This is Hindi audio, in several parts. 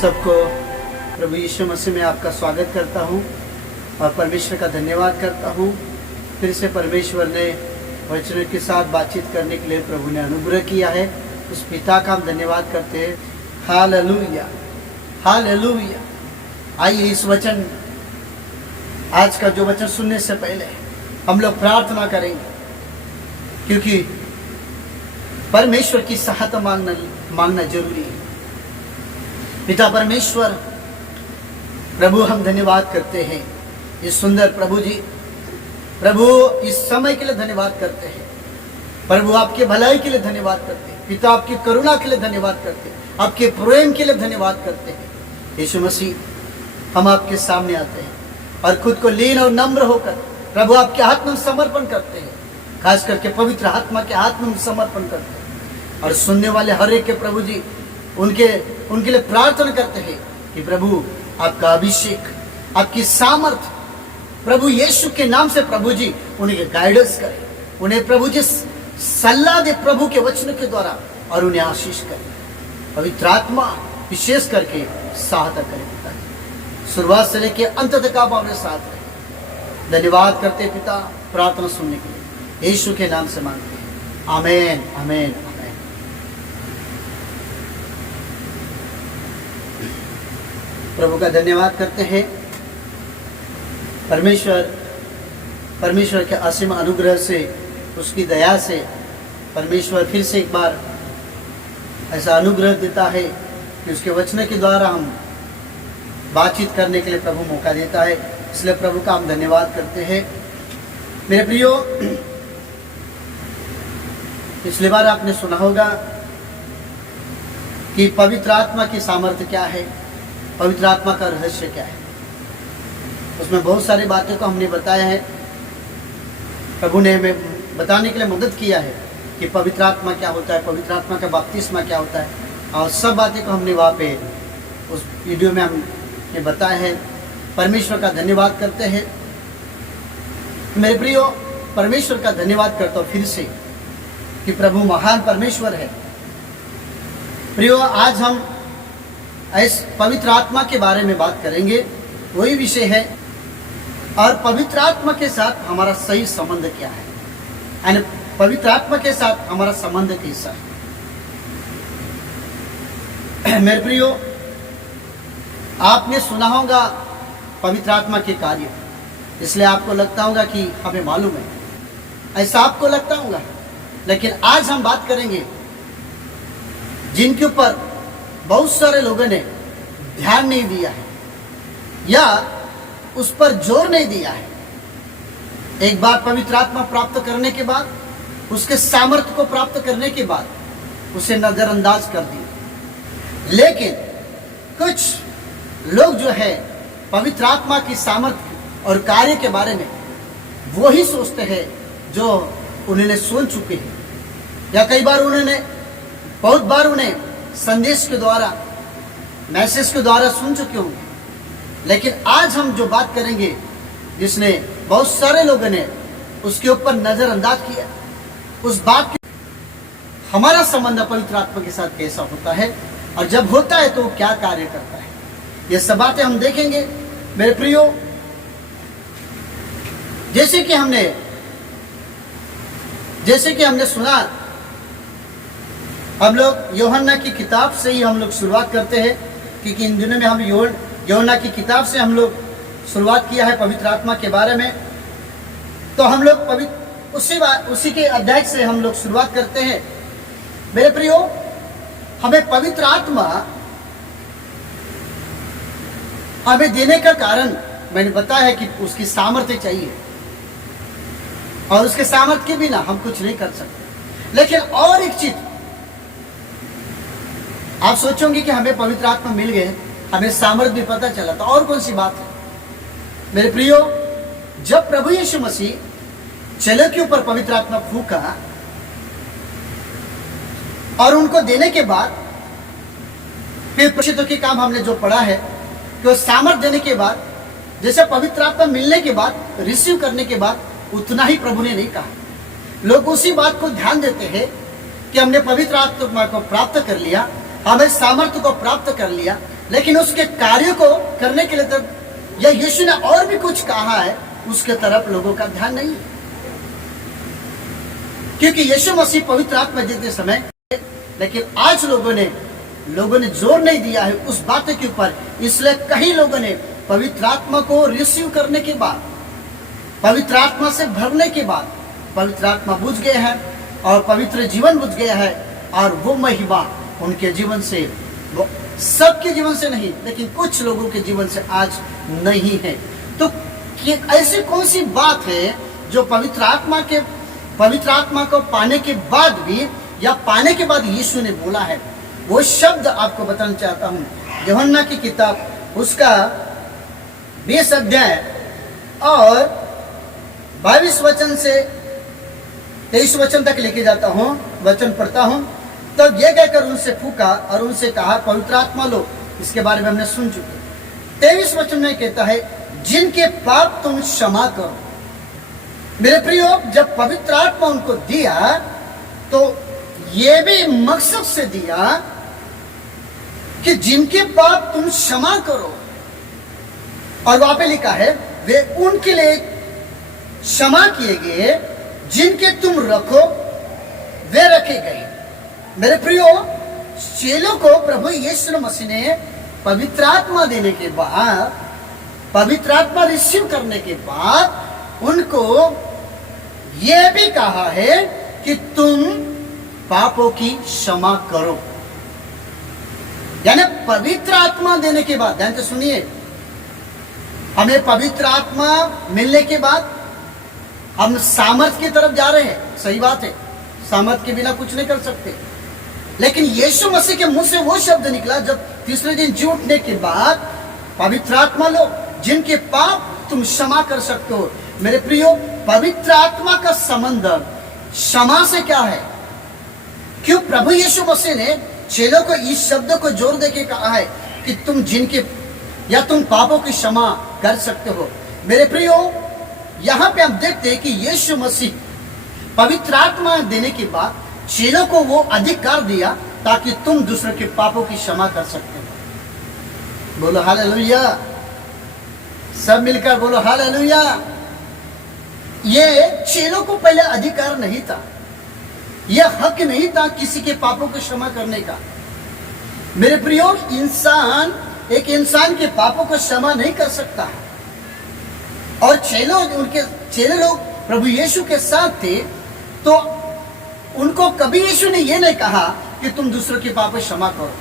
सबको प्रभु यीशु मसीह में आपका स्वागत करता हूँ और परमेश्वर का धन्यवाद करता हूँ। फिर से परमेश्वर ने वचनों के साथ बातचीत करने के लिए प्रभु ने अनुग्रह किया है। उस पिता का हम धन्यवाद करते हैं। Hallelujah, hallelujah. आइए इस वचन, आज का जो वचन सुनने से पहले हम लोग प्रार्थना करेंगे, क्योंकि परमेश्वर की सहायता मांगना जरूरी है। पिता परमेश्वर, प्रभु हम धन्यवाद करते हैं इस सुंदर प्रभु जी, प्रभु इस समय के लिए धन्यवाद करते हैं। प्रभु आपके भलाई के लिए धन्यवाद करते हैं। पिता आपकी करुणा के लिए धन्यवाद करते हैं, आपके प्रेम के लिए धन्यवाद करते हैं। यीशु मसीह, हम आपके सामने आते हैं और खुद को लीन और नम्र होकर प्रभु आपके हाथ में समर्पण करते हैं। खास करके पवित्र आत्मा के हाथ में समर्पण करते हैं और सुनने वाले हर एक के प्रभु जी उनके लिए प्रार्थना करते हैं कि प्रभु आपका अभिषेक, आपकी सामर्थ प्रभु यीशु के नाम से प्रभु जी उन्हें गाइडेंस करे, उन्हें प्रभु जी सलाह दे प्रभु के वचनों के द्वारा, और उन्हें आशीष करे। पवित्र आत्मा विशेष करके सहायता करे पिता जी, शुरुआत से लेकर अंत तक आप हमारे साथ रहे। धन्यवाद करते पिता, प्रार्थना सुनने के लिए यीशु के नाम से मांगते हैं, आमीन, आमीन, आमीन। प्रभु का धन्यवाद करते हैं। परमेश्वर के असीम अनुग्रह से, उसकी दया से परमेश्वर फिर से एक बार ऐसा अनुग्रह देता है कि उसके वचन के द्वारा हम बातचीत करने के लिए प्रभु मौका देता है। इसलिए प्रभु का हम धन्यवाद करते हैं। मेरे प्रियो, पिछली बार आपने सुना होगा कि पवित्र आत्मा की सामर्थ्य क्या है, पवित्र आत्मा का रहस्य क्या है। उसमें बहुत सारी बातें को हमने बताया है। प्रभु ने हमें बताने के लिए मदद किया है कि पवित्र आत्मा क्या होता है, पवित्र आत्मा का बपतिस्मा क्या होता है, और सब बातें को हमने वहाँ पे उस वीडियो में हमने बताया है। परमेश्वर का धन्यवाद करते हैं। मेरे प्रियो, परमेश्वर का धन्यवाद करता हूँ फिर से कि प्रभु महान परमेश्वर है। प्रियो, आज हम इस पवित्र आत्मा के बारे में बात करेंगे। वही विषय है, और पवित्र आत्मा के साथ हमारा सही संबंध क्या है, यानी पवित्र आत्मा के साथ हमारा संबंध कैसा है। मेरे प्रियो, आपने सुना होगा पवित्र आत्मा के कार्य, इसलिए आपको लगता होगा कि हमें मालूम है, ऐसा आपको लगता होगा। लेकिन आज हम बात करेंगे जिनके ऊपर बहुत सारे लोगों ने ध्यान नहीं दिया है या उस पर जोर नहीं दिया है। एक बार पवित्र आत्मा प्राप्त करने के बाद, उसके सामर्थ्य को प्राप्त करने के बाद उसे नजरअंदाज कर दिया। लेकिन कुछ लोग जो है पवित्र आत्मा की सामर्थ्य और कार्य के बारे में वो ही सोचते हैं जो उन्होंने सुन चुके हैं, या कई बार बहुत बार उन्हें संदेश के द्वारा, मैसेज के द्वारा सुन चुके होंगे। लेकिन आज हम जो बात करेंगे, जिसने बहुत सारे लोगों ने उसके ऊपर नजरअंदाज किया, उस बात की हमारा संबंध पवित्र आत्मा के साथ कैसा होता है, और जब होता है तो वो क्या कार्य करता है, ये सब बातें हम देखेंगे। मेरे प्रियो, जैसे कि हमने सुना, हम लोग यूहन्ना की किताब से ही हम लोग शुरुआत करते हैं, क्योंकि इन दिनों में हम यूहन्ना की किताब से हम लोग शुरुआत किया है पवित्र आत्मा के बारे में। तो हम लोग उसी के अध्याय से हम लोग शुरुआत करते हैं। मेरे प्रियो, हमें पवित्र आत्मा हमें देने का कारण मैंने बताया है कि उसकी सामर्थ्य चाहिए, और उसके सामर्थ्य के बिना हम कुछ नहीं कर सकते। लेकिन और एक चीज, आप सोचोगे कि हमें पवित्र आत्मा मिल गए, हमें सामर्थ्य भी पता चला, तो और कौन सी बात है। मेरे प्रियो, जब प्रभु यीशु मसीह चेलों के ऊपर पवित्र आत्मा फूंका और उनको देने के बाद, फिर प्रेषितों के काम हमने जो पढ़ा है कि वो सामर्थ्य देने के बाद, जैसे पवित्र आत्मा मिलने के बाद, रिसीव करने के बाद, उतना ही प्रभु ने नहीं कहा। लोग उसी बात को ध्यान देते हैं कि हमने पवित्र आत्मा को प्राप्त कर लिया, हमें सामर्थ्य को प्राप्त कर लिया, लेकिन उसके कार्य को करने के लिए तब या यीशु ने और भी कुछ कहा है, उसके तरफ लोगों का ध्यान नहीं है। क्योंकि यीशु मसीह पवित्र आत्मा देते समय, लेकिन आज लोगों ने जोर नहीं दिया है उस बात के ऊपर। इसलिए कई लोगों ने पवित्र आत्मा को रिसीव करने के बाद, पवित्र आत्मा से भरने के बाद पवित्र आत्मा बुझ गए हैं और पवित्र जीवन बुझ गया है, और वो महिमा उनके जीवन से, वो सबके जीवन से नहीं लेकिन कुछ लोगों के जीवन से आज नहीं है। तो ऐसी कौन सी बात है जो पवित्र आत्मा को पाने के बाद भी या पाने के बाद यीशु ने बोला है? वो शब्द आपको बताना चाहता हूं। यूहन्ना की किताब उसका 20 अध्याय और 22 वचन से 23 वचन तक लेके जाता हूं, वचन पढ़ता हूं। तब ये कहकर उनसे फूका और उनसे कहा, पवित्र आत्मा लो। इसके बारे में हमने सुन चुके। 23 वचन में कहता है, जिनके पाप तुम क्षमा करो। मेरे प्रियो, जब पवित्र आत्मा उनको दिया तो ये भी मकसद से दिया कि जिनके पाप तुम क्षमा करो। और वहां पे लिखा है, वे उनके लिए क्षमा किए गए जिनके तुम रखो वे रखे गए। मेरे प्रियो, चेलों को प्रभु यीशु मसीह ने पवित्र आत्मा देने के बाद, पवित्र आत्मा रिसीव करने के बाद उनको यह भी कहा है कि तुम पापों की क्षमा करो। यानी पवित्र आत्मा देने के बाद, ध्यान से सुनिए, हमें पवित्र आत्मा मिलने के बाद हम सामर्थ की तरफ जा रहे हैं। सही बात है, सामर्थ के बिना कुछ नहीं कर सकते। लेकिन यीशु मसीह के मुंह से वो शब्द निकला जब तीसरे दिन जी उठने के बाद, पवित्र आत्मा लो जिनके पाप तुम क्षमा कर सकते हो। मेरे प्रियो, पवित्र आत्मा का संबंध क्षमा से क्या है? क्यों प्रभु यीशु मसीह ने चेलों को इस शब्द को जोर देके कहा है कि तुम जिनके या तुम पापों की क्षमा कर सकते हो? मेरे प्रियो, यहां पे हम देखते हैं कि यीशु मसीह पवित्र आत्मा देने के बाद चेलों को वो अधिकार दिया ताकि तुम दूसरों के पापों की क्षमा कर सकते हो। बोलो हालेलुया, सब मिलकर बोलो हालेलुया। ये चेलों को पहले अधिकार नहीं था, यह हक नहीं था किसी के पापों को क्षमा करने का। मेरे प्रियो, एक इंसान के पापों को क्षमा नहीं कर सकता। और चेले लोग प्रभु यीशु के साथ थे, तो उनको कभी यीशु ने यह नहीं कहा कि तुम दूसरों के पापों क्षमा करो।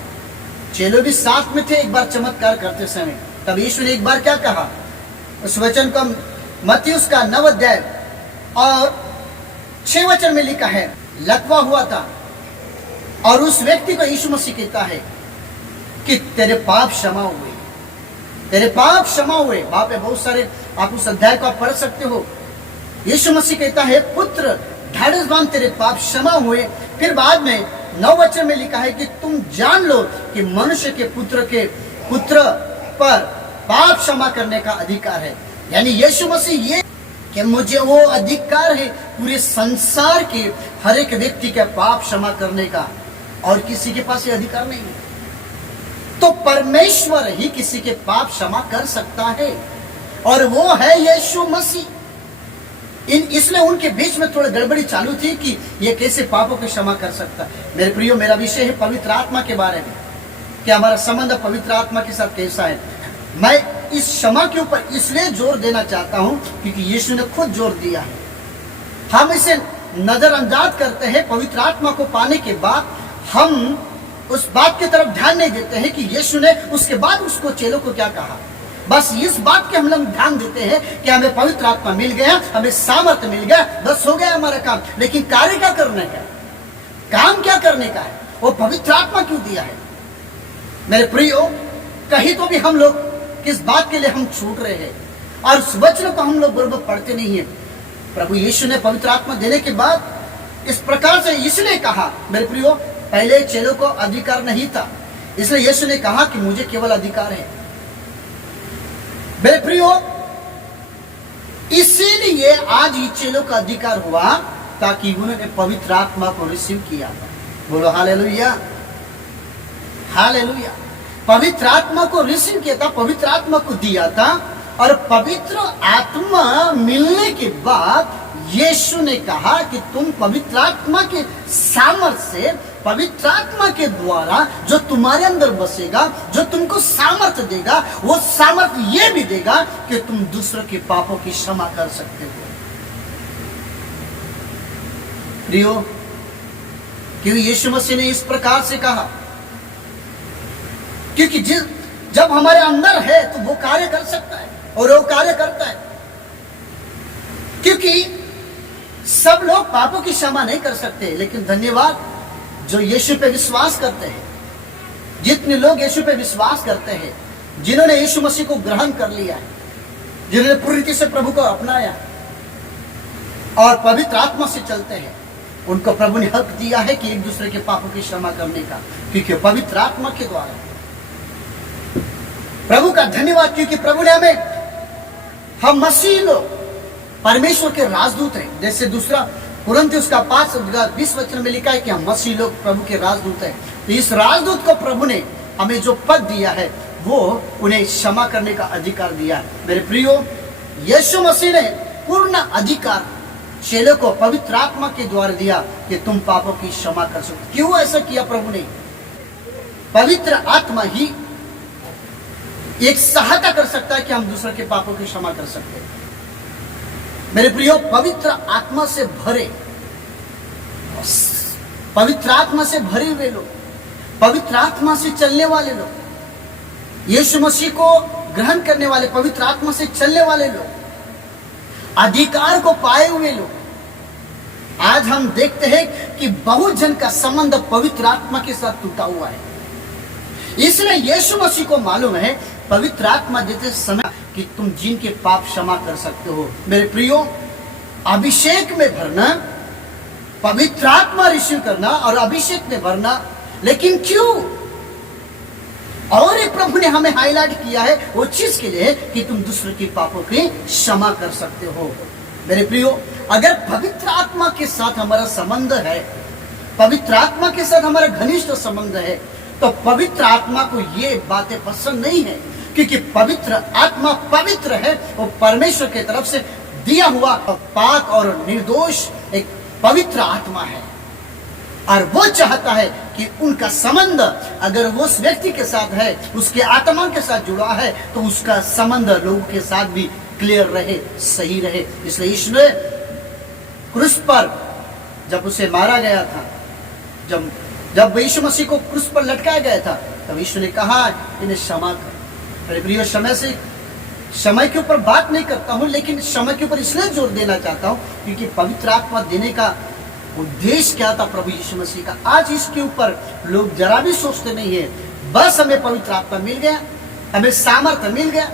चेलों भी साथ में थे एक बार चमत्कार करते समय। तब यीशु ने एक बार क्या कहा, उस वचन को मत्ती उसका 9 अध्याय और 6 वचन में लिखा है, लकवा हुआ था और उस व्यक्ति को यीशु मसीह कहता है कि तेरे पाप क्षमा हुए, तेरे पाप क्षमा हुए। वहां पे बहुत सारे, आप उस अध्याय को आप पढ़ सकते हो। यीशु मसीह कहता है, पुत्र ढाढ़स बांध, तेरे पाप क्षमा हुए। फिर बाद में 9 वचन में लिखा है कि तुम जान लो कि मनुष्य के पुत्र पर पाप क्षमा करने का अधिकार है। यानी यीशु मसीह ये कि मुझे वो अधिकार है पूरे संसार के हर एक व्यक्ति के पाप क्षमा करने का, और किसी के पास ये अधिकार नहीं है। तो परमेश्वर ही किसी के पाप क्षमा कर सकता है, और वो है यीशु मसीह। इसलिए उनके बीच में थोड़ी गड़बड़ी चालू थी कि ये कैसे पापों की क्षमा कर सकता है। मेरे प्रियो, मेरा विषय है पवित्र आत्मा के बारे में, कि हमारा संबंध पवित्र आत्मा के साथ कैसा है। मैं इस क्षमा के ऊपर इसलिए जोर देना चाहता हूं क्योंकि यीशु ने खुद जोर दिया है। हम इसे नजरअंदाज करते हैं। पवित्र आत्मा को पाने के बाद हम उस बात की तरफ ध्यान नहीं देते हैं कि यीशु ने उसके बाद उसको चेलों को क्या कहा। बस इस बात के हम लोग ध्यान देते हैं कि हमें पवित्र आत्मा मिल गया, हमें सामर्थ्य मिल गया, बस हो गया हमारा काम। लेकिन कार्य क्या करने का है, काम क्या करने का है, वो पवित्र आत्मा क्यों दिया है? मेरे प्रियो, कहीं तो भी हम लोग किस बात के लिए हम छूट रहे हैं, और उस वचन को हम लोग बराबर पढ़ते नहीं है। प्रभु यीशु ने पवित्र आत्मा देने के बाद इस प्रकार से इसलिए कहा, मेरे प्रियो, पहले चेलों को अधिकार नहीं था, इसलिए यीशु ने कहा कि मुझे केवल अधिकार है। मेरे प्रियो, इसीलिए आज ये चेलों का अधिकार हुआ ताकि उन्होंने पवित्र आत्मा को रिसीव किया। बोलो हालेलुया, हालेलुया। पवित्र आत्मा को रिसीव किया था, पवित्र आत्मा को दिया था, और पवित्र आत्मा मिलने के बाद यीशु ने कहा कि तुम पवित्र आत्मा के सामर्थ्य से, पवित्र आत्मा के द्वारा जो तुम्हारे अंदर बसेगा, जो तुमको सामर्थ्य देगा, वो सामर्थ्य ये भी देगा कि तुम दूसरों के पापों की क्षमा कर सकते हो। प्रियो, क्यों यीशु मसीह ने इस प्रकार से कहा? क्योंकि जब हमारे अंदर है तो वो कार्य कर सकता है, और वो कार्य करता है। क्योंकि सब लोग पापों की क्षमा नहीं कर सकते, लेकिन धन्यवाद जो यीशु पे विश्वास करते हैं, जितने लोग यीशु पे विश्वास करते हैं, जिन्होंने यीशु मसीह को ग्रहण कर लिया है, जिन्होंने पूरी रीति से प्रभु को अपनाया और पवित्र आत्मा से चलते हैं, उनको प्रभु ने हक दिया है कि एक दूसरे के पापों की क्षमा करने का, क्योंकि पवित्र आत्मा के द्वारा। प्रभु का धन्यवाद, क्योंकि प्रभु ने हम मसीह लोग परमेश्वर के राजदूत हैं। जैसे दूसरा कुरिन्थियों उसका 5:20 में लिखा है कि हम मसीह लोग प्रभु के राजदूत हैं। तो इस राजदूत को प्रभु ने हमें जो पद दिया है, वो उन्हें क्षमा करने का अधिकार दिया है। मेरे प्रियो, यीशु मसीह ने पूर्ण अधिकार चेलों को पवित्र आत्मा के द्वारा दिया कि तुम पापों की क्षमा कर सकते। क्यों ऐसा किया प्रभु ने? पवित्र आत्मा ही एक सहायता कर सकता है कि हम दूसरे के पापों की क्षमा कर सकते हैं। मेरे प्रियो, पवित्र आत्मा से भरे, पवित्र आत्मा से भरे हुए लोग, पवित्र आत्मा से चलने वाले लोग, यीशु मसीह को ग्रहण करने वाले, पवित्र आत्मा से चलने वाले लोग, अधिकार को पाए हुए लोग, आज हम देखते हैं कि बहुत जन का संबंध पवित्र आत्मा के साथ टूटा हुआ है। इसलिए यीशु मसीह को मालूम है पवित्र आत्मा देते समय कि तुम जिनके पाप क्षमा कर सकते हो। मेरे प्रियो, अभिषेक में भरना, पवित्र आत्मा रिसीव करना और अभिषेक में भरना, लेकिन क्यों? और एक प्रभु ने हमें हाईलाइट किया है वो चीज के लिए कि तुम दूसरे के पापों की क्षमा कर सकते हो। मेरे प्रियो, अगर पवित्र आत्मा के साथ हमारा संबंध है, पवित्र आत्मा के साथ हमारा घनिष्ठ संबंध है, तो पवित्र आत्मा को ये बातें पसंद नहीं है, क्योंकि पवित्र आत्मा पवित्र है, वो परमेश्वर की तरफ से दिया हुआ पाक और निर्दोष एक पवित्र आत्मा है। और वो चाहता है कि उनका संबंध अगर वो उस व्यक्ति के साथ है, उसके आत्मा के साथ जुड़ा है, तो उसका संबंध लोगों के साथ भी क्लियर रहे, सही रहे। इसलिए यीशु ने क्रूस पर जब उसे मारा गया था, जब यीशु मसीह को क्रूस पर लटकाया गया था, तब यीशु ने कहा इन्हें क्षमा कर। मेरे प्रिय, समय के ऊपर बात नहीं करता हूं, लेकिन समय के ऊपर इसलिए जोर देना चाहता हूं क्योंकि पवित्र आत्मा देने का उद्देश्य क्या था प्रभु यीशु मसीह का, आज इसके ऊपर लोग जरा भी सोचते नहीं है। बस हमें पवित्र आत्मा मिल गया, हमें सामर्थ्य मिल गया,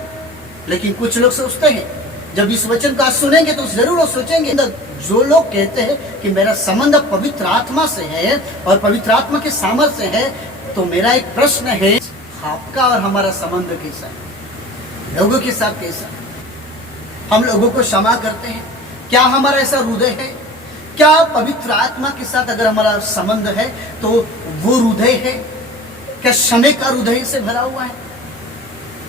लेकिन कुछ लोग सोचते हैं, जब इस वचन को आज सुनेंगे तो जरूर वो सोचेंगे, जो लोग कहते हैं कि मेरा संबंध पवित्र आत्मा से है और पवित्र आत्मा के सामर्थ्य से है, तो मेरा एक प्रश्न है, आपका और हमारा संबंध कैसा है? लोगों के साथ कैसा? हम लोगों को क्षमा करते हैं? क्या हमारा ऐसा हृदय है? क्या पवित्र आत्मा के साथ अगर हमारा संबंध है तो वो हृदय है? क्या क्षमा का हृदय से भरा हुआ है?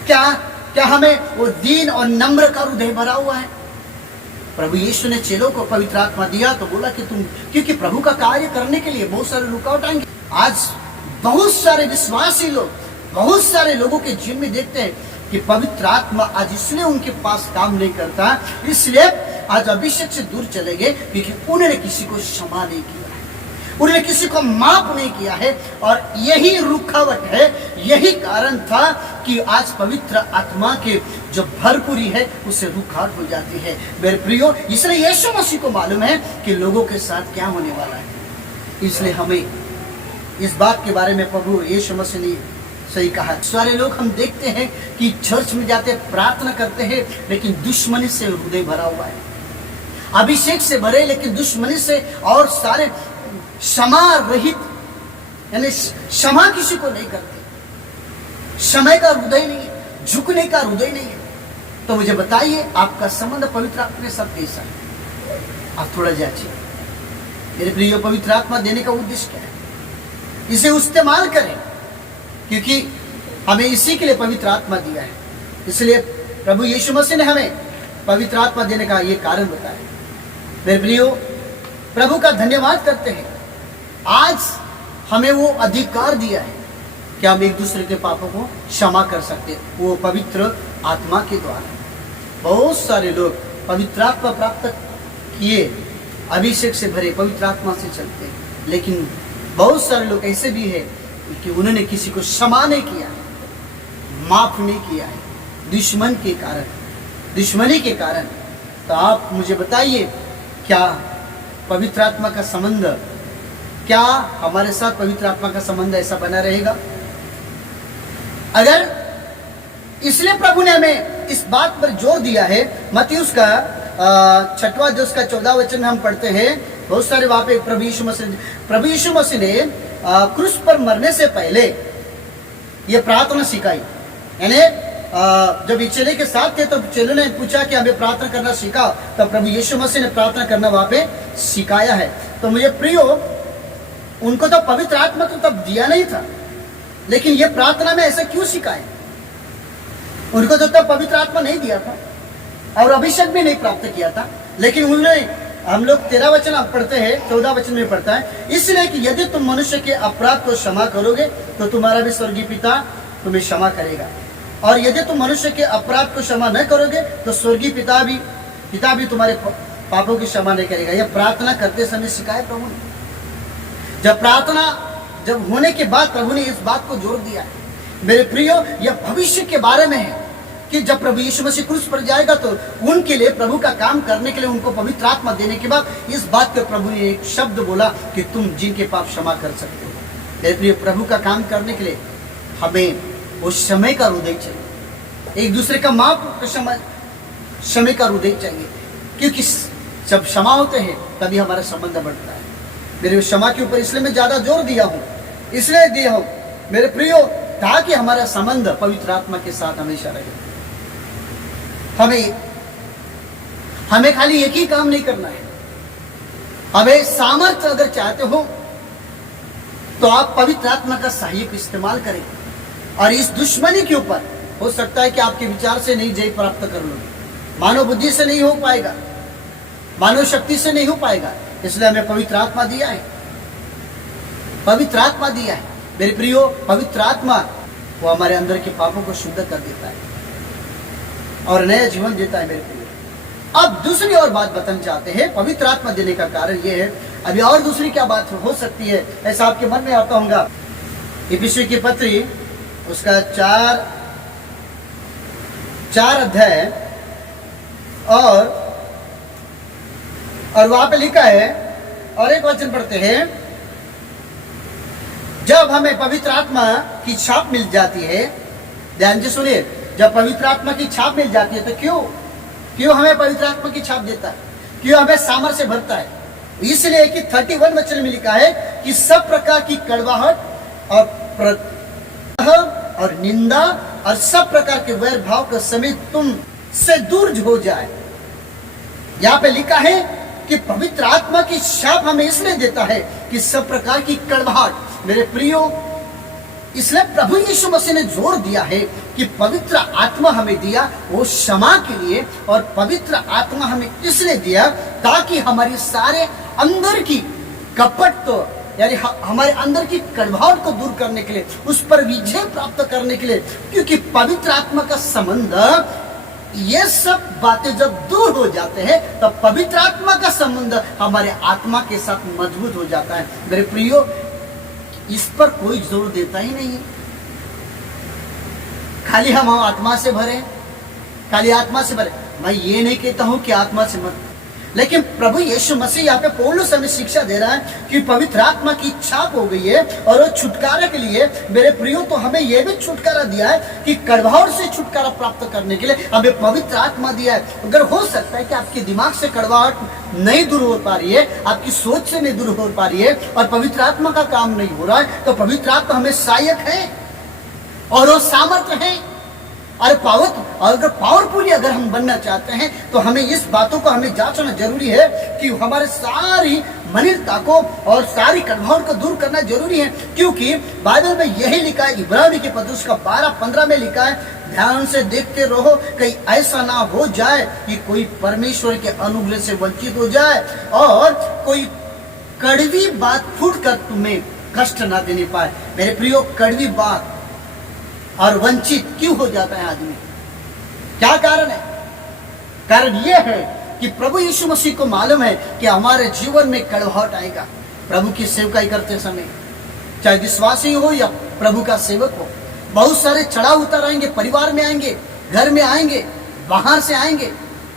क्या हमें वो दीन और नम्र का हृदय भरा हुआ है? प्रभु यीशु ने चेलों को पवित्र आत्मा दिया तो बोला कि तुम, क्योंकि प्रभु का कार्य करने के लिए बहुत सारे रुकावट आएंगे। आज बहुत सारे विश्वासी लोग, बहुत सारे लोगों के जीवन में देखते हैं कि पवित्र आत्मा आज इसलिए उनके पास काम नहीं करता, इसलिए आज अभिषेक से दूर चले गए क्योंकि उन्होंने किसी को क्षमा नहीं किया है, उन्होंने किसी को माफ नहीं किया है। और यही रुकावट है, यही कारण था कि आज पवित्र आत्मा के जो भरपूरी है उससे रुकावट हो जाती है। मेरे प्रियो, इसलिए यीशु मसीह को मालूम है कि लोगों के साथ क्या होने वाला है, इसलिए हमें इस बात के बारे में प्रभु यीशु मसीह ने सही कहा। सारे लोग हम देखते हैं कि चर्च में जाते प्रार्थना करते हैं, लेकिन दुश्मनी से हृदय भरा हुआ है, अभिषेक से भरे लेकिन दुश्मनी से, और सारे क्षमा रहित, यानी क्षमा किसी को नहीं करते, समय का हृदय नहीं है, झुकने का हृदय नहीं है। तो मुझे बताइए आपका संबंध पवित्र आत्मा के साथ कैसा है? आप थोड़ा जांचिए। मेरे प्रिय, पवित्र आत्मा देने का उद्देश्य क्या है? इसे इस्तेमाल करें, क्योंकि हमें इसी के लिए पवित्र आत्मा दिया है। इसलिए प्रभु यीशु मसीह ने हमें पवित्र आत्मा देने का ये कारण बताया। मेरे प्रियो, प्रभु का धन्यवाद करते हैं, आज हमें वो अधिकार दिया है कि हम एक दूसरे के पापों को क्षमा कर सकते हैं, वो पवित्र आत्मा के द्वारा। बहुत सारे लोग पवित्र आत्मा प्राप्त किए, अभिषेक से भरे, पवित्र आत्मा से चलते हैं, लेकिन बहुत सारे लोग ऐसे भी है कि उन्होंने किसी को क्षमा नहीं किया, माफ नहीं किया है, दुश्मनी के कारण। तो आप मुझे बताइए, क्या पवित्र आत्मा का संबंध, क्या हमारे साथ पवित्र आत्मा का संबंध ऐसा बना रहेगा? अगर इसलिए प्रभु ने हमें इस बात पर जोर दिया है। मत्ती उसका 6वां अध्याय उसका 14वां वचन हम पढ़ते हैं। बहुत सारे वहां पे प्रभु यीशु मसीह ने क्रूस पर मरने से पहले ये प्रार्थना सिखाई। यानी जब ये चेले के साथ थे तो चेलों ने पूछा कि हमें प्रार्थना करना सिखाओ, तो प्रभु यीशु मसीह ने प्रार्थना करना वहां पे सिखाया है। तो मुझे प्रियो, उनको तो पवित्र आत्मा तो तब दिया नहीं था, लेकिन ये प्रार्थना में ऐसा क्यों सिखाए? उनको तो तब पवित्र आत्मा नहीं दिया था और अभिषेक भी नहीं प्राप्त किया था, लेकिन उन्होंने, हम लोग 13 वचन आप पढ़ते हैं, 14 वचन में पढ़ता है, इसलिए कि यदि तुम मनुष्य के अपराध को क्षमा करोगे तो तुम्हारा भी स्वर्गीय पिता तुम्हें क्षमा करेगा, और यदि तुम मनुष्य के अपराध को क्षमा न करोगे तो स्वर्गीय पिता भी तुम्हारे पापों की क्षमा नहीं करेगा। यह प्रार्थना करते समय सिखाया प्रभु ने। जब होने के बाद प्रभु ने इस बात को जोर दिया है। मेरे प्रियो, यह भविष्य के बारे में है कि जब प्रभु यीशु मसीह क्रूस पर जाएगा तो उनके लिए, प्रभु का काम करने के लिए, उनको पवित्र आत्मा देने के बाद इस बात पर प्रभु ने एक शब्द बोला कि तुम जिनके पाप क्षमा कर सकते हो। मेरे प्रियो, प्रभु का काम करने के लिए हमें वो समय का हृदय चाहिए, एक दूसरे का माफ समय का हृदय चाहिए, क्योंकि जब क्षमा होते हैं तभी हमारा संबंध बढ़ता है। मेरे क्षमा के ऊपर इसलिए मैं ज्यादा जोर दिया हूँ मेरे प्रियो, ताकि हमारा संबंध पवित्र आत्मा के साथ हमेशा रहे। हमें खाली एक ही काम नहीं करना है। हमें सामर्थ्य अगर चाहते हो तो आप पवित्र आत्मा का सहायक इस्तेमाल करें, और इस दुश्मनी के ऊपर हो सकता है कि आपके विचार से नहीं जय प्राप्त कर लोगे, मानव बुद्धि से नहीं हो पाएगा, मानव शक्ति से नहीं हो पाएगा। इसलिए हमें पवित्र आत्मा दिया है, पवित्र आत्मा दिया है। मेरे प्रियो, पवित्र आत्मा वो हमारे अंदर के पापों को शुद्ध कर देता है और नया जीवन देता है। मेरे प्रियो, अब दूसरी और बात बताना चाहते हैं। पवित्र आत्मा देने का कारण ये है, अभी और दूसरी क्या बात हो सकती है, ऐसा आपके मन में आता होगा। इफिसियों की पत्री उसका 4 अध्याय और वहां पे लिखा है, और एक वचन पढ़ते हैं, जब हमें पवित्र आत्मा की छाप मिल जाती है, ध्यान से सुनिए, जब पवित्र आत्मा की छाप मिल जाती है तो क्यों हमें पवित्र आत्मा की छाप देता है, क्यों हमें सामर्थ्य से भरता है? इसलिए कि 31 वचन में लिखा है कि सब प्रकार की कड़वाहट और निंदा और सब प्रकार के वैर भाव का समेत तुम से दूर हो जाए। यहाँ पे लिखा है कि पवित्र आत्मा की छाप हमें इसलिए देता है कि सब प्रकार की कड़वाहट। मेरे प्रियो, इसलिए प्रभु यीशु मसीह ने जोर दिया है कि पवित्र आत्मा हमें दिया वो क्षमा के लिए, और पवित्र आत्मा हमें इसलिए दिया ताकि हमारी सारे अंदर की कपट, तो यानी हमारे अंदर की कड़वाहट को दूर करने के लिए, उस पर विजय प्राप्त करने के लिए, क्योंकि पवित्र आत्मा का संबंध, ये सब बातें जब दूर हो जाते हैं तब पवित्र आत्मा का संबंध हमारे आत्मा के साथ मजबूत हो जाता है। मेरे प्रियो, इस पर कोई जोर देता ही नहीं है। खाली हम आत्मा से भरे, खाली आत्मा से भरे। मैं ये नहीं कहता हूं कि आत्मा से मत, लेकिन प्रभु यीशु मसीह यहाँ पे पौलुस हमें शिक्षा दे रहा है कि पवित्र आत्मा की छाप हो गई है, और वो छुटकारा के लिए, मेरे प्रियो, तो हमें यह भी छुटकारा दिया है कि कड़वाहट से छुटकारा प्राप्त करने के लिए हमें पवित्र आत्मा दिया है। अगर हो सकता है कि आपके दिमाग से कड़वाहट नहीं दूर हो पा रही है, आपकी सोच से नहीं दूर हो पा रही है, और पवित्र आत्मा का काम नहीं हो रहा है, तो पवित्र आत्मा हमें सहायक है और वो सामर्थ्य है अरे अगर पावरफुली अगर हम बनना चाहते हैं तो हमें इस बातों को हमें जांचना जरूरी है कि हमारे सारी मलिनता को और सारी कलवाहट को दूर करना जरूरी है, क्योंकि बाइबल में यही लिखा है, इब्रानी के पत्र उसका 12-15 में लिखा है, ध्यान से देखते रहो कहीं ऐसा ना हो जाए कि कोई परमेश्वर के अनुग्रह से वंचित हो जाए और कोई कड़वी बात फूट कर तुम्हें कष्ट ना देने पाए। मेरे प्रियो, कड़वी बात और वंचित क्यों हो जाता है आदमी? क्या कारण है? कारण यह है कि प्रभु यीशु मसीह को मालूम है कि हमारे जीवन में कड़वाहट आएगा। प्रभु की सेवकाई करते समय, चाहे विश्वासी हो या प्रभु का सेवक हो, बहुत सारे चढ़ाव उतार आएंगे, परिवार में आएंगे, घर में आएंगे, बाहर से आएंगे,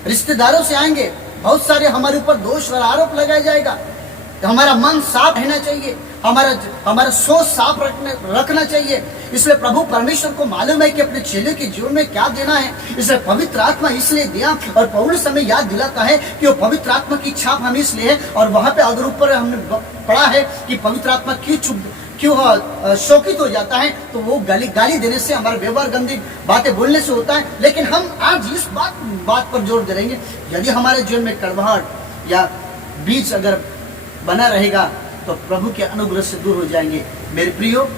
रिश्तेदारों से आएंगे, बहुत सारे हमारे ऊपर दोष और आरोप लगाया जाएगा। तो हमारा मन साफ रहना चाहिए, हमारा सोच साफ रखना चाहिए। इसलिए प्रभु परमेश्वर को मालूम है कि अपने चेले के जीवन में क्या देना है, इसलिए पवित्र आत्मा इसलिए दिया। और पौलुस हमें याद दिलाता है कि वो पवित्र आत्मा की छाप हमें इसलिए है। और वहां पे अगर ऊपर हमने पढ़ा है कि पवित्र आत्मा क्यों शोकित हो जाता है, तो वो गाली देने से, हमारे व्यवहार गंदी बातें बोलने से होता है। लेकिन हम आज इस बात पर जोर देंगे, यदि हमारे जीवन में कड़वाहट या बीज अगर बना रहेगा तो प्रभु के अनुग्रह से दूर हो जाएंगे। मेरे प्रियो,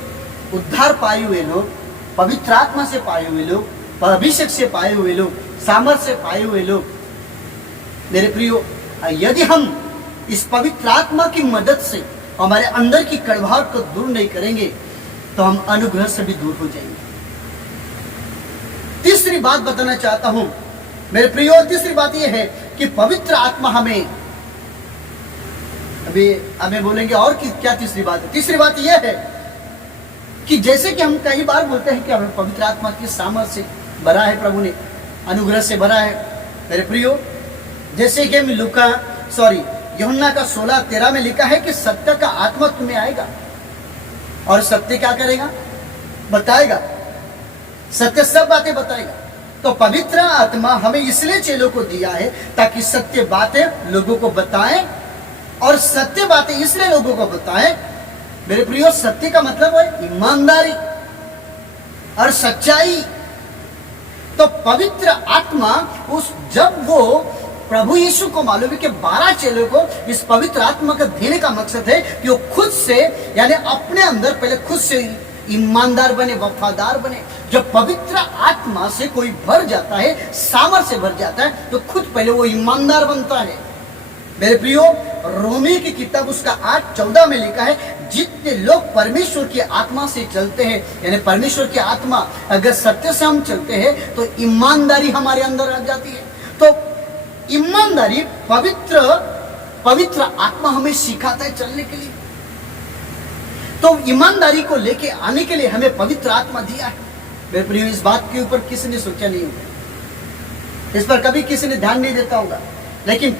उद्धार पाए हुए लोग, पवित्र आत्मा से पाए हुए लोग, अभिषेक से पाए हुए लोग, सामर्थ्य से पाए हुए लोग, मेरे प्रियो, यदि हम इस पवित्र आत्मा की मदद से हमारे अंदर की कड़वाहट को दूर नहीं करेंगे तो हम अनुग्रह से भी दूर हो जाएंगे। तीसरी बात बताना चाहता हूं मेरे प्रियो, तीसरी बात यह है कि पवित्र आत्मा हमें, अभी बोलेंगे और क्या तीसरी बात है। तीसरी बात यह है कि जैसे कि हम कई बार बोलते हैं कि हमें पवित्र आत्मा की सामर्थ्य से भरा है, प्रभु ने अनुग्रह से भरा है। मेरे प्रियो, जैसे कि हम यूहन्ना का 16:13 में लिखा है कि सत्य का आत्मा तुम्हें आएगा और सत्य क्या करेगा? बताएगा, सत्य सब बातें बताएगा। तो पवित्र आत्मा हमें इसलिए चेलों को दिया है ताकि सत्य बातें लोगों को बताएं, और सत्य बातें इसलिए लोगों को बताएं। मेरे प्रियो, सत्य का मतलब है ईमानदारी और सच्चाई। तो पवित्र आत्मा जब वो प्रभु यीशु को मालूम है कि 12 चेलों को इस पवित्र आत्मा का देने का मकसद है कि वो खुद से, यानी अपने अंदर पहले खुद से ईमानदार बने, वफादार बने। जब पवित्र आत्मा से कोई भर जाता है, सामर्थ्य से भर जाता है, तो खुद पहले वो ईमानदार बनता है। मेरे प्रियो, रोमी की किताब उसका 8:14 में लिखा है, जितने लोग परमेश्वर की आत्मा से चलते हैं, यानी परमेश्वर की आत्मा अगर सत्य से हम चलते हैं तो ईमानदारी हमारे अंदर आ जाती है। तो ईमानदारी पवित्र आत्मा हमें सिखाता है चलने के लिए। तो ईमानदारी को लेके आने के लिए हमें पवित्र आत्मा दिया है। मेरे प्रियो, इस बात के ऊपर किसी ने सोचा नहीं होगा, इस पर कभी किसी ने ध्यान नहीं देता होगा। लेकिन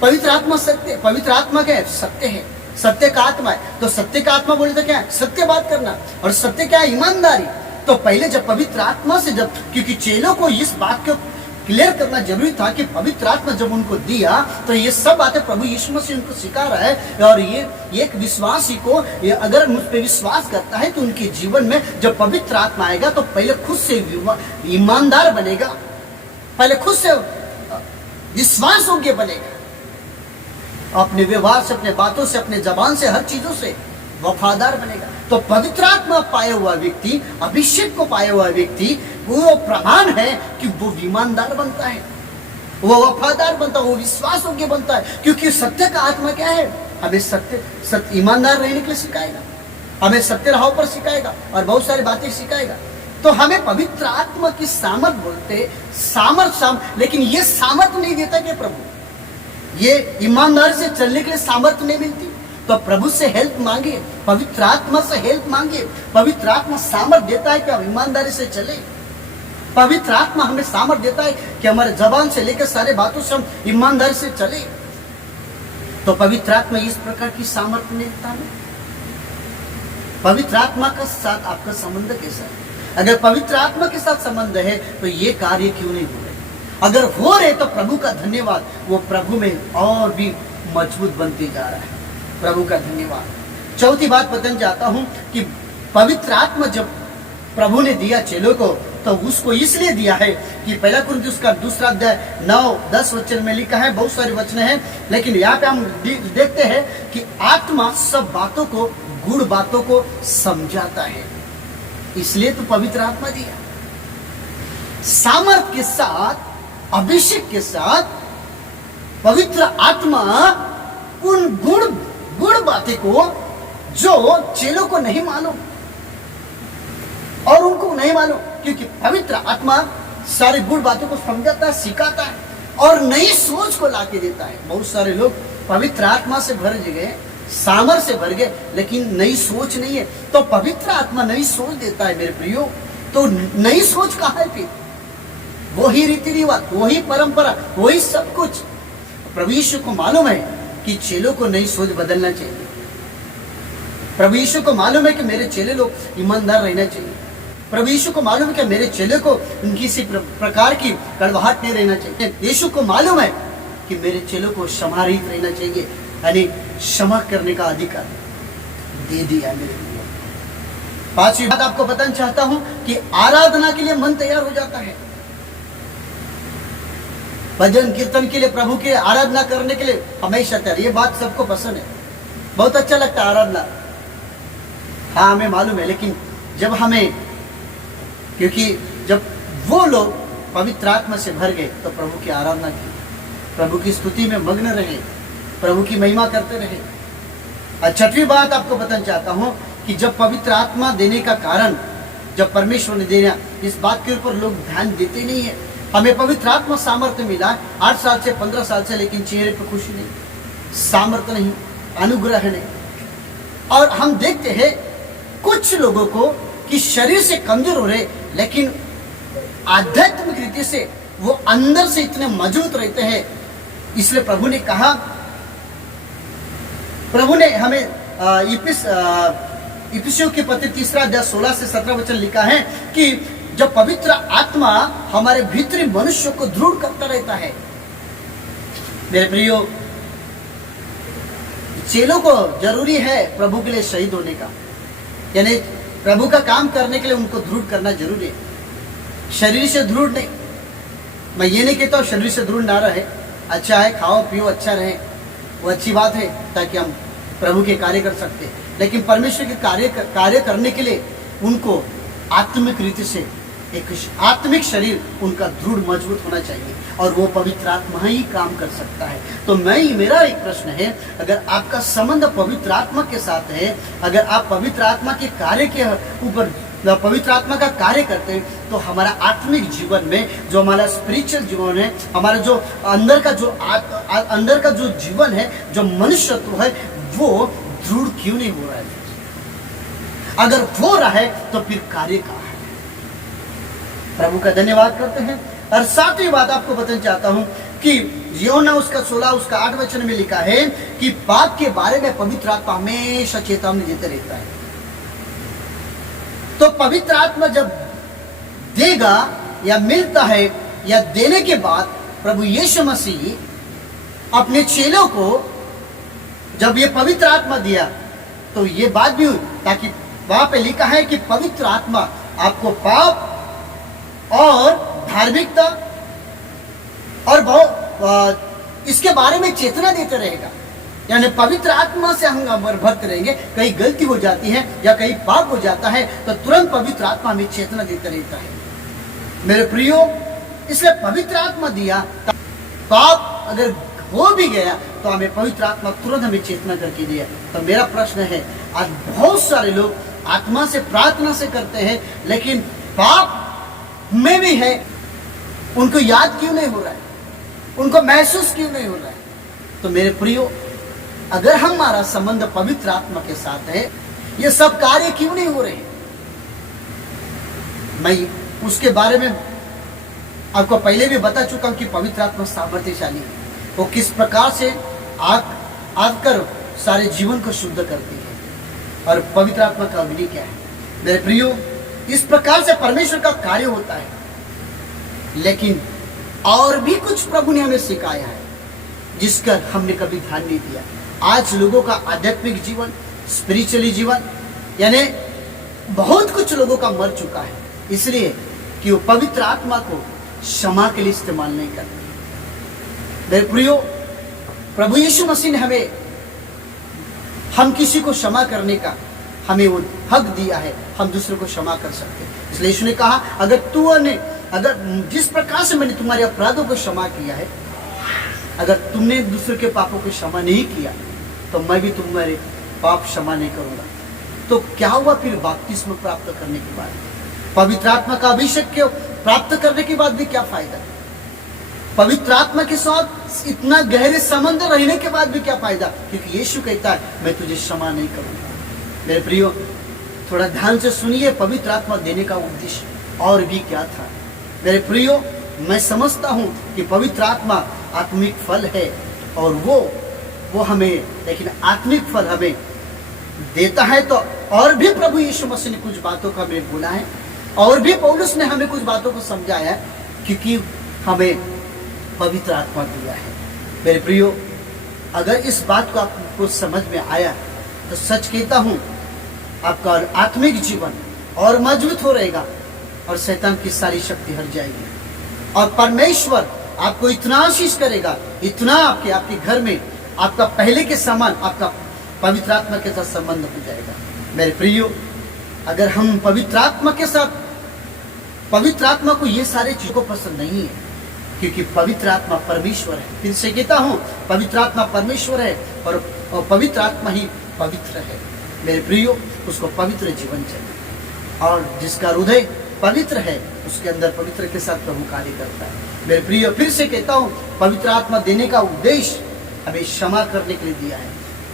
पवित्र आत्मा सत्य, पवित्र आत्मा क्या है? सत्य है, सत्य का आत्मा है। तो सत्य का आत्मा बोले तो क्या है? सत्य बात करना। और सत्य क्या है? ईमानदारी। तो पहले जब पवित्र आत्मा से, क्योंकि चेलों को इस बात को क्लियर करना जरूरी था कि पवित्र आत्मा जब उनको दिया तो ये सब बातें प्रभु यीशु मसीह उनको सिखा रहा है। और ये एक विश्वासी को, ये अगर मुझ पे विश्वास करता है तो उनके जीवन में जब पवित्र आत्मा आएगा तो पहले खुद से ईमानदार बनेगा, पहले खुद से विश्वास योग्य बनेगा, अपने व्यवहार से, अपने बातों से, अपने जबान से, हर चीजों से वफादार बनेगा। तो पवित्र आत्मा पाया हुआ व्यक्ति, अभिषेक को पाया हुआ व्यक्ति, वो प्रमाण है कि वो ईमानदार बनता है, वो वफादार बनता है, वो विश्वास योग्य बनता है। क्योंकि सत्य का आत्मा क्या है? हमें सत्य ईमानदार रहने के लिए सिखाएगा, हमें सत्य राह पर सिखाएगा और बहुत सारी बातें सिखाएगा। तो हमें पवित्र आत्मा की सामर्थ बोलते, सामर्थ, लेकिन ये सामर्थ नहीं देता कि प्रभु, ये ईमानदारी से चलने के लिए सामर्थ नहीं मिलती। तो प्रभु से हेल्प मांगे, पवित्र आत्मा से हेल्प मांगे। पवित्र आत्मा सामर्थ देता है कि हम ईमानदारी से चले। पवित्र आत्मा हमें सामर्थ देता है कि हमारे जबान से लेकर सारे बातों से हम ईमानदारी से चले। तो पवित्र आत्मा इस प्रकार की सामर्थ नहीं देता है। पवित्र आत्मा का साथ आपका संबंध कैसा है? अगर पवित्र आत्मा के साथ संबंध है तो ये कार्य क्यों नहीं हो रहे? अगर हो रहे तो प्रभु का धन्यवाद, वो प्रभु में और भी मजबूत बनते जा रहा है। प्रभु का धन्यवाद। चौथी बात बताना चाहता हूं कि पवित्र आत्मा जब प्रभु ने दिया चेलों को, तो उसको इसलिए दिया है कि पहला कुरिन्थियों का दूसरा अध्याय 9-10 वचन में लिखा है, बहुत सारे वचन हैं, लेकिन यहाँ पे हम देखते हैं कि आत्मा सब बातों को, गुड़ बातों को समझाता है, इसलिए तो पवित्र आत्मा दिया। सामर्थ के साथ, अभिषेक के साथ पवित्र आत्मा उन गुड़ बातें को जो चेलों को नहीं मालूम और उनको नहीं मालूम, क्योंकि पवित्र आत्मा सारी गुड़ बातों को समझाता है, सिखाता है और नई सोच को लाके देता है। बहुत सारे लोग पवित्र आत्मा से भर गए, सामर्थ से भर गए, लेकिन नई सोच नहीं है। तो पवित्र आत्मा नई सोच देता है मेरे प्रियो। तो नई सोच कहाँ है फिर? वही रीति रिवाज, वही परंपरा, वही सब कुछ। प्रभु यीशु को मालूम है कि चेलों को नई सोच बदलना चाहिए। प्रभु यीशु को मालूम है कि मेरे चेले लोग ईमानदार रहना चाहिए। प्रभु यीशु को मालूम है कि मेरे चेले को किसी प्रकार की कड़वाहट नहीं रहना चाहिए। यीशु को मालूम है कि मेरे चेलों को क्षमारहित रहना चाहिए, यानी क्षमा करने का अधिकार दे दिया मेरे लिए। पांचवी बात आपको बताना चाहता हूं कि आराधना के लिए मन तैयार हो जाता है। भजन कीर्तन के लिए, प्रभु की आराधना करने के लिए हमेशा तैयार। ये बात सबको पसंद है, बहुत अच्छा लगता है आराधना। हाँ, हमें मालूम है, लेकिन जब हमें, क्योंकि जब वो लोग पवित्र आत्मा से भर गए तो प्रभु की आराधना की, प्रभु की स्तुति में मग्न रहे, प्रभु की महिमा करते रहे। और छठवीं बात आपको बताना चाहता हूं कि जब पवित्र आत्मा देने का कारण, जब परमेश्वर ने दिया, इस बात के ऊपर लोग ध्यान देते नहीं है। हमें पवित्र आत्मा सामर्थ्य मिला 8 साल से 15 साल से, लेकिन चेहरे पर खुशी नहीं, सामर्थ्य नहीं, अनुग्रह नहीं। और हम देखते हैं कुछ लोगों को कि शरीर से कमजोर हो रहे, लेकिन आध्यात्मिक रीति से वो अंदर से इतने मजबूत रहते हैं। इसलिए प्रभु ने कहा, प्रभु ने हमें इफिसियों के पत्र 3 अध्याय 16 से 17 वचन लिखा है कि जब पवित्र आत्मा हमारे भीतरी मनुष्य को दृढ़ करता रहता है। मेरे प्रियो, चेलों को जरूरी है प्रभु के लिए शहीद होने का, यानी प्रभु का काम करने के लिए उनको दृढ़ करना जरूरी है। शरीर से दृढ़ नहीं, मैं ये नहीं कहता हूं शरीर से दृढ़ ना रहे, अच्छा है, खाओ पियो, अच्छा रहे, वो अच्छी बात है, ताकि हम प्रभु के कार्य कर सकते हैं। लेकिन परमेश्वर के कार्य करने के लिए उनको आत्मिक रीति से एक आत्मिक शरीर उनका दृढ़ मजबूत होना चाहिए, और वो पवित्र आत्मा ही काम कर सकता है। तो मेरा एक प्रश्न है, अगर आपका संबंध पवित्र आत्मा के साथ है, अगर आप पवित्र आत्मा के कार्य के ऊपर, पवित्र आत्मा का कार्य करते हैं, तो हमारा आत्मिक जीवन में, जो हमारा स्पिरिचुअल जीवन है, हमारा जो अंदर का जो जीवन है, जो मनुष्यत्व है, वो दृढ़ क्यों नहीं हो रहा है? अगर हो रहा है तो फिर कार्य कहाँ है? प्रभु का धन्यवाद करते हैं। और सातवीं बात आपको बताना चाहता हूं कि यूहन्ना उसका 16 उसका 8 वचन में लिखा है कि पाप के बारे में पवित्र आत्मा हमेशा चेतावनी देते रहता है। तो पवित्र आत्मा जब देगा या मिलता है, या देने के बाद प्रभु यीशु मसीह अपने चेलों को जब ये पवित्र आत्मा दिया, तो ये बात भी हुई, ताकि वहां पे लिखा है कि पवित्र आत्मा आपको पाप और धार्मिकता और इसके बारे में चेतना देते रहेगा। यानी पवित्र आत्मा से हम भक्त रहेंगे, कहीं गलती हो जाती है या कहीं पाप हो जाता है, तो तुरंत पवित्र आत्मा हमें चेतना देता रहता है। मेरे प्रियो, इसलिए पवित्र आत्मा दिया, पाप अगर हो भी गया तो हमें पवित्र आत्मा तुरंत हमें चेतना करके दिया। तो मेरा प्रश्न है, आज बहुत सारे लोग आत्मा से प्रार्थना से करते हैं, लेकिन पाप में भी है, उनको याद क्यों नहीं हो रहा है, उनको महसूस क्यों नहीं हो रहा है? तो मेरे प्रियो, अगर हमारा संबंध पवित्र आत्मा के साथ है, ये सब कार्य क्यों नहीं हो रहे? मैं उसके बारे में आपको पहले भी बता चुका हूं कि पवित्र आत्मा सामर्थ्यशाली है। वो किस प्रकार से आकर सारे जीवन को शुद्ध करती है, और पवित्र आत्मा का अग्नि क्या है? मेरे प्रियो, इस प्रकार से परमेश्वर का कार्य होता है। लेकिन और भी कुछ प्रभु ने हमें सिखाया है, जिसका हमने कभी ध्यान नहीं दिया। आज लोगों का आध्यात्मिक जीवन, स्पिरिचुअली जीवन, यानी बहुत कुछ लोगों का मर चुका है, इसलिए कि वो पवित्र आत्मा को क्षमा के लिए इस्तेमाल नहीं करते। मेरे प्रियो, प्रभु यीशु मसीह ने हम किसी को क्षमा करने का हमें वो हक दिया है, हम दूसरे को क्षमा कर सकते हैं। इसलिए यीशु ने कहा, अगर जिस प्रकार से मैंने तुम्हारे अपराधों को क्षमा किया है, अगर तुमने दूसरे के पापों को क्षमा नहीं किया तो मैं भी तुम्हारे पाप क्षमा नहीं करूंगा। तो क्या हुआ फिर बपतिस्मा प्राप्त करने के बाद, पवित्र आत्मा का अभिषेक के प्राप्त करने के बाद भी क्या फायदा? पवित्र आत्मा के साथ इतना गहरे संबंध रहने के बाद भी क्या फायदा? क्योंकि यीशु कहता है मैं तुझे क्षमा नहीं करूंगा। मेरे प्रियो, थोड़ा ध्यान से सुनिए, पवित्र आत्मा देने का उद्देश्य और भी क्या था। मेरे प्रियो, मैं समझता हूं कि पवित्र आत्मा आत्मिक फल है और वो हमें, लेकिन आत्मिक फल हमें देता है। तो और भी प्रभु यीशु मसीह ने कुछ बातों का हमें बोला है, और भी पौलुस ने हमें कुछ बातों को समझाया है, क्योंकि हमें पवित्र आत्मा दिया है। मेरे प्रियो, अगर इस बात को आपको समझ में आया तो सच कहता हूं, आपका आत्मिक जीवन और मजबूत हो रहेगा और शैतान की सारी शक्ति हट जाएगी और परमेश्वर आपको इतना आशीष करेगा, इतना आपके घर में आपका पहले के समान आपका पवित्र आत्मा के साथ संबंध हो जाएगा। मेरे प्रियो, अगर हम पवित्र आत्मा को ये सारे चीजों पसंद नहीं है, क्योंकि पवित्र आत्मा परमेश्वर है। फिर से कहता हूं, पवित्र आत्मा परमेश्वर है और पवित्र आत्मा ही पवित्र है। मेरे प्रियो, उसको पवित्र जीवन चाहिए और जिसका हृदय पवित्र है उसके अंदर पवित्र के साथ प्रभु कार्य करता है। मेरे प्रियो, फिर से कहता हूं, पवित्र आत्मा देने का उद्देश्य हमें क्षमा करने के लिए दिया है।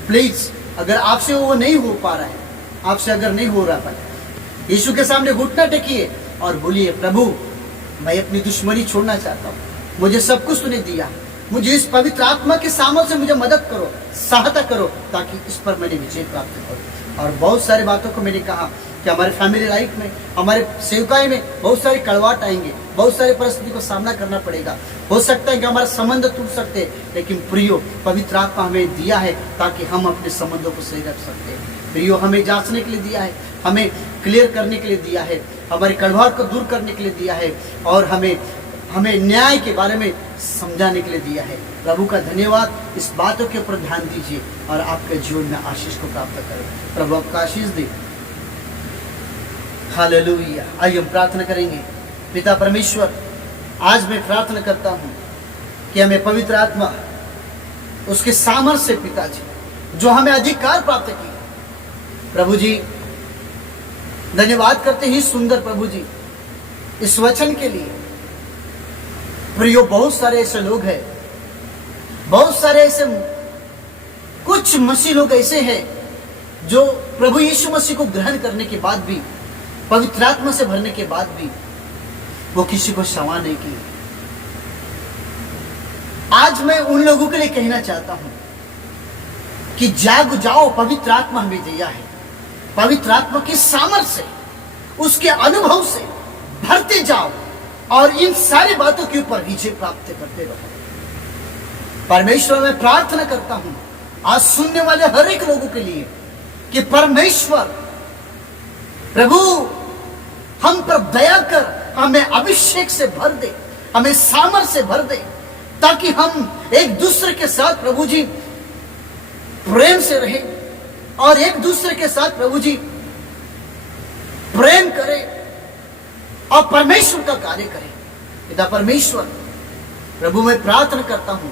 प्लीज, अगर आपसे वो नहीं हो पा रहा है, आपसे अगर नहीं हो रहा है, यीशु के सामने घुटना टेकिए और बोलिए, प्रभु मैं अपनी दुश्मनी छोड़ना चाहता हूँ, मुझे सब कुछ तूने दिया, मुझे इस पवित्र आत्मा के सामर्थ्य से मुझे मदद करो, सहायता करो, ताकि इस पर मैंने विजय प्राप्त करूं। और बहुत सारी बातों को मैंने कहा कि हमारे फैमिली लाइफ में, हमारे सेवकाई में बहुत सारे कड़वाहट आएंगे, बहुत सारी परिस्थिति को सामना करना पड़ेगा, हो सकता है कि हमारे संबंध टूट सकते हैं, लेकिन प्रियो, पवित्र आत्मा हमें दिया है ताकि हम अपने संबंधों को सही रख सकते हैं। प्रियो, हमें जांचने के लिए दिया है, हमें क्लियर करने के लिए दिया है, हमारी कड़वाहट को दूर करने के लिए दिया है और हमें न्याय के बारे में समझाने के लिए दिया है। प्रभु का धन्यवाद। इस बातों के ऊपर ध्यान दीजिए और आपके जीवन में आशीष को प्राप्त करें। प्रभु आपका आशीष दे। हालेलुया। आइए हम प्रार्थना करेंगे। पिता परमेश्वर, आज मैं प्रार्थना करता हूं कि हमें पवित्र आत्मा उसके सामर्थ्य से, पिताजी, जो हमें अधिकार प्राप्त किया, प्रभु जी धन्यवाद करते ही सुंदर प्रभु जी इस वचन के लिए। प्रियो, बहुत सारे ऐसे लोग हैं, बहुत सारे ऐसे कुछ मसीह लोग ऐसे हैं जो प्रभु यीशु मसीह को ग्रहण करने के बाद भी, पवित्र आत्मा से भरने के बाद भी वो किसी को क्षमा नहीं की। आज मैं उन लोगों के लिए कहना चाहता हूं कि जाग जाओ, पवित्र आत्मा हमें दिया है, पवित्र आत्मा की सामर्थ्य से, उसके अनुभव से भरते जाओ और इन सारी बातों के ऊपर विजय प्राप्त करते रहो। परमेश्वर, मैं प्रार्थना करता हूं आज सुनने वाले हर एक लोगों के लिए कि परमेश्वर प्रभु हम पर दया कर हमें अभिषेक से भर दे, हमें सामर्थ्य से भर दे, ताकि हम एक दूसरे के साथ प्रभु जी प्रेम से रहें और एक दूसरे के साथ प्रभु जी प्रेम करें और परमेश्वर का कार्य करें। पिता परमेश्वर, प्रभु मैं प्रार्थना करता हूं,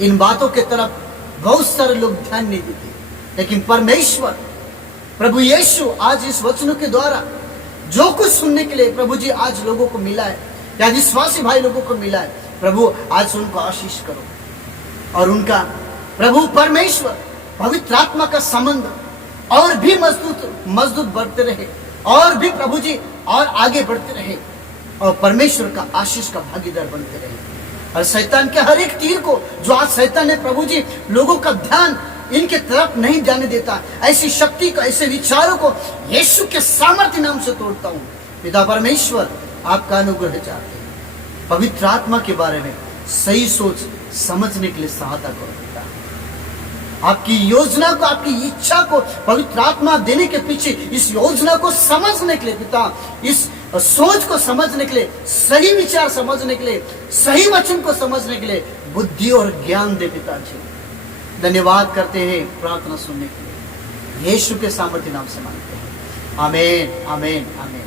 इन बातों के तरफ बहुत सारे लोग ध्यान नहीं देते, लेकिन परमेश्वर प्रभु यीशु आज इस वचनों के द्वारा जो कुछ सुनने के लिए प्रभु जी आज लोगों को मिला है, या विश्वासी भाई लोगों को मिला है, प्रभु आज उनको आशीष करो और उनका प्रभु परमेश्वर पवित्र आत्मा का संबंध और भी मजबूत बढ़ते रहे और भी प्रभु जी और आगे बढ़ते रहे और परमेश्वर का आशीष का भागीदार बनते रहे। और शैतान के हर एक तीर को जो आज शैतान ने प्रभु जी लोगों का ध्यान इनके तरफ नहीं जाने देता, ऐसी शक्ति को, ऐसे विचारों को यीशु के सामर्थ्य नाम से तोड़ता हूं। पिता परमेश्वर, आपका अनुग्रह चाहते हैं, पवित्र आत्मा के बारे में सही सोच समझने के लिए सहायता करो पिता, आपकी योजना को, आपकी इच्छा को पवित्र आत्मा देने के पीछे इस योजना को समझने के लिए पिता, इस सोच को समझने के लिए, सही विचार समझने के लिए, सही वचन को समझने के लिए बुद्धि और ज्ञान दे पिताजी। धन्यवाद करते हैं प्रार्थना सुनने के लिए, यीशु के सामर्थ्य नाम से मांगते हैं, आमीन आमीन आमीन।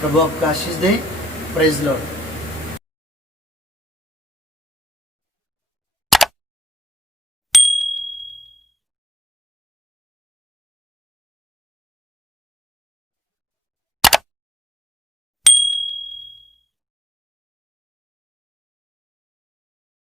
प्रभु आपका आशीष दे। Praise Lord.